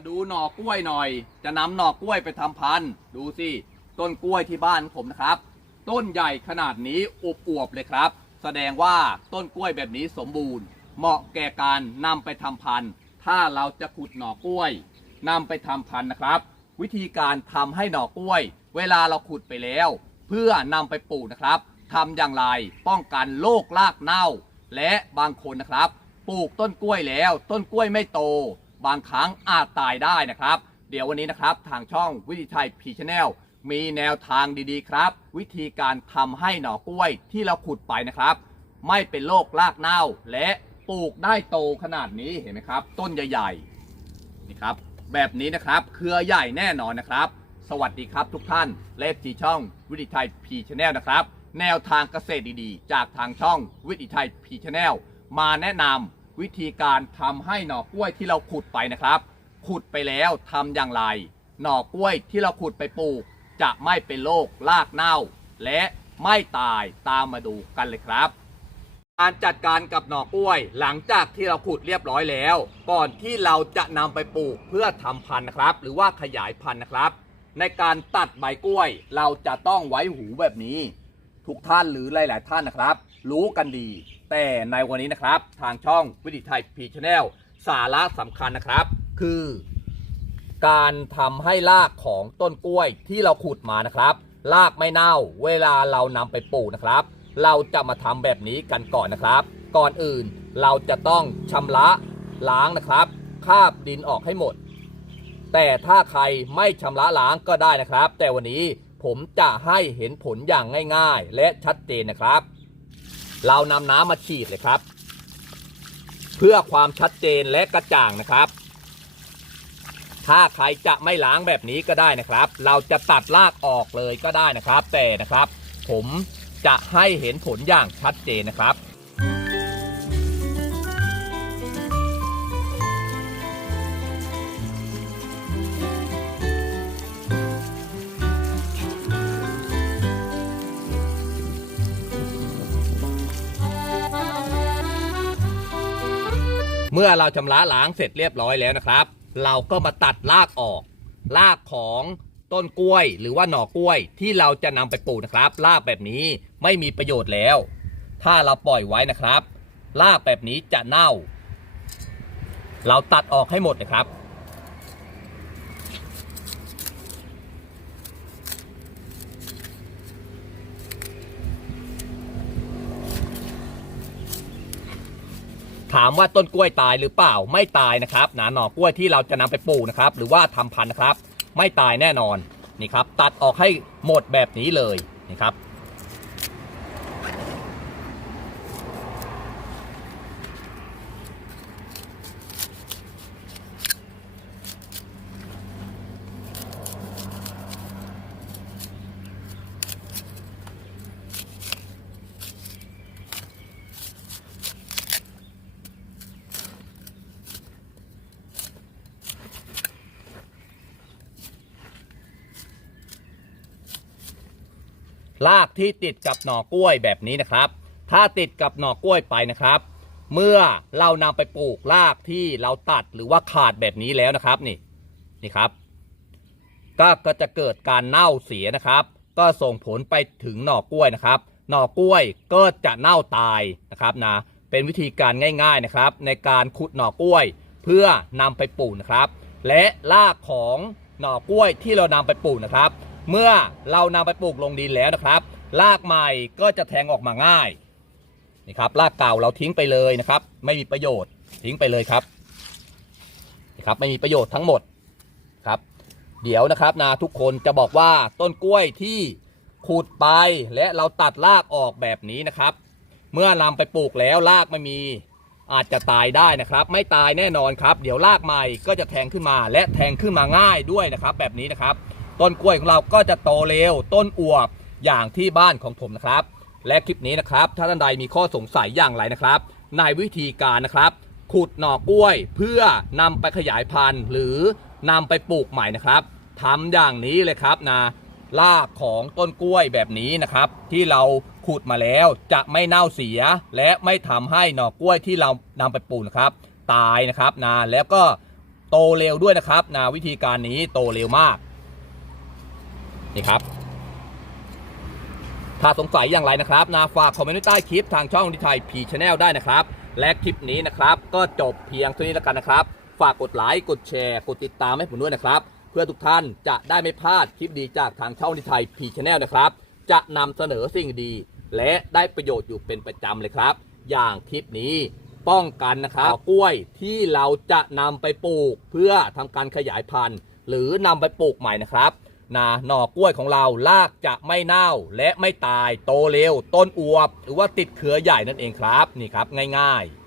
มาดูหน่อกล้วยหน่อย จะนำหน่อกล้วยไปทำพันธุ์ ดูสิต้นกล้วยที่บ้านผมนะครับ ต้นใหญ่ขนาดนี้อวบๆเลยครับ แสดงว่าต้นกล้วยแบบนี้สมบูรณ์ เหมาะแก่การนำไปทำพันธุ์ ถ้าเราจะขุดหน่อกล้วยนำไปทำพันธุ์นะครับ วิธีการทำให้หน่อกล้วย เวลาเราขุดไปแล้ว เพื่อนำไปปลูกนะครับทำอย่างไรป้องกันโรครากเน่า และบางคนนะครับ ปลูกต้นกล้วยแล้ว ต้นกล้วยไม่โต บางครั้งอาจตายได้นะครับ เดี๋ยววันนี้นะครับทางช่องวิธีไทยพีชแนลมีแนวทางดีๆครับ วิธีการทำให้หน่อกล้วยที่เราขุดไปนะครับ ไม่เป็นโรครากเน่า และปลูกได้โตขนาดนี้เห็นไหมครับ ต้นใหญ่ๆนี่ครับ แบบนี้นะครับเครือใหญ่แน่นอนนะครับ สวัสดีครับทุกท่านและที่ช่องวิธีไทยพีชแนลนะครับ แนวทางเกษตรดีๆ จากทางช่องวิธีไทยพีชแนลมาแนะนำ วิธีการทำให้หน่อกล้วยที่เราขุดไปนะครับ ขุดไปแล้วทำอย่างไร หน่อกล้วยที่เราขุดไปปลูก จะไม่เป็นโรครากเน่า และไม่ตายตามมาดูกันเลยครับ การจัดการกับหน่อกล้วยหลังจากที่เราขุดเรียบร้อยแล้ว ก่อนที่เราจะนำไปปลูกเพื่อทำพันธุ์นะครับ หรือว่าขยายพันธุ์นะครับ ในการตัดใบกล้วยเราจะต้องไว้หูแบบนี้ ทุกท่านหรือหลาย ๆ ท่านนะครับ รู้กันดี แต่ในวันนี้นะครับ ทางช่องวิถีไทยพีชแนลสาระสำคัญนะครับ คือ การทำให้รากของต้นกล้วยที่เราขุดมานะครับรากไม่เน่า เวลาเรานำไปปลูกนะครับ เราจะมาทำแบบนี้กันก่อนนะครับ ก่อนอื่นเราจะต้องชำระล้างนะครับ คาบดินออกให้หมด แต่ถ้าใครไม่ชำระล้างก็ได้นะครับ แต่วันนี้ผมจะให้เห็นผลอย่างง่าย ๆ และชัดเจนนะครับ เรานำน้ำมาฉีดเลยครับ เพื่อความชัดเจนและกระจ่างนะครับ ถ้าใครจะไม่ล้างแบบนี้ก็ได้นะครับ เราจะตัดรากออกเลยก็ได้นะครับ แต่นะครับ ผมจะให้เห็นผลอย่างชัดเจนนะครับ เมื่อเราชำระล้างเสร็จเรียบร้อยแล้วนะครับ เราก็มาตัดรากออกรากของต้นกล้วย หรือว่าหน่อกล้วยที่เราจะนำไปปลูกนะครับรากแบบนี้ไม่มีประโยชน์แล้ว ถ้าเราปล่อยไว้นะครับรากแบบนี้จะเน่า เราตัดออกให้หมดนะครับ ถามว่าต้นกล้วยตายหรือเปล่าไม่ตายนะครับหนาหน่อกล้วยที่เราจะนำไปปลูกนะครับหรือว่าทำพันธุ์นะครับ ไม่ตายแน่นอนนี่ครับตัดออกให้หมดแบบนี้เลยนี่ครับ รากที่ติดกับหน่อกล้วยแบบนี้นะครับ ถ้าติดกับหน่อกล้วยไปนะครับ เมื่อเรานำไปปลูกรากที่เราตัดหรือว่าขาดแบบนี้แล้วนะครับนี่นี่ครับ ก็ก็จะเกิดการเน่าเสียนะครับ ก็ส่งผลไปถึงหน่อกล้วยนะครับ หน่อกล้วยก็จะเน่าตายนะครับนะเป็นวิธีการง่าย ๆนะครับ ในการขุดหน่อกล้วยเพื่อนำไปปลูกนะครับ และรากของหน่อกล้วยที่เรานำไปปลูกนะครับ เมื่อเรานำไปปลูกลงดินแล้วนะครับรากใหม่ก็จะแทงออกมาง่ายนี่ครับรากเก่าเราทิ้งไปเลยนะครับ ไม่มีประโยชน์ทิ้งไปเลยครับนี่ครับไม่มีประโยชน์ทั้งหมดครับ เดี๋ยวนะครับนะทุกคนจะบอกว่าต้นกล้วยที่ขุดไปและเราตัดรากออกแบบนี้นะครับ เมื่อนำไปปลูกแล้วรากไม่มีอาจจะตายได้นะครับ ไม่ตายแน่นอนครับ เดี๋ยวรากใหม่ก็จะแทงขึ้นมาและแทงขึ้นมาง่ายด้วยนะครับ แบบนี้นะครับ ต้นกล้วยของเราก็จะโตเร็ว ต้นอวบอย่างที่บ้านของผมนะครับ และคลิปนี้นะครับ ถ้าท่านใดมีข้อสงสัยอย่างไรนะครับ ในวิธีการนะครับ ขุดหน่อกล้วยเพื่อนำไปขยายพันธุ์ หรือนำไปปลูกใหม่นะครับทำอย่างนี้เลยครับนะรากของต้นกล้วยแบบนี้นะครับ ที่เราขุดมาแล้วจะไม่เน่าเสีย และไม่ทำให้หน่อกล้วยที่เรานำไปปลูกนะครับ ตายนะครับนะแล้วก็โตเร็วด้วยนะครับนะวิธีการนี้โตเร็วมาก นี่ครับ ถ้าสงสัยอย่างไรนะครับนะฝากคอมเมนต์ไว้ใต้คลิปทางช่องดิไทยพีชแนลได้นะครับ และคลิปนี้นะครับ ก็จบเพียงเท่านี้แล้วกันนะครับ ฝากกดไลค์กดแชร์ กดติดตามให้ผมด้วยนะครับ เพื่อทุกท่านจะได้ไม่พลาดคลิปดีจากทางช่องดิไทยพีชแนลนะครับ จะนำเสนอสิ่งดี และได้ประโยชน์อยู่เป็นประจำเลยครับ อย่างคลิปนี้ป้องกันนะครับกล้วยที่เราจะนำไปปลูกเพื่อทำการขยายพันธุ์ หรือนำไปปลูกใหม่นะครับ นะหน่อกล้วยของเราลากจะไม่เน่าและไม่ตายโตเร็ว ต้นอวบ หรือว่าติดเครือใหญ่นั่นเองครับ นี่ครับง่าย ๆ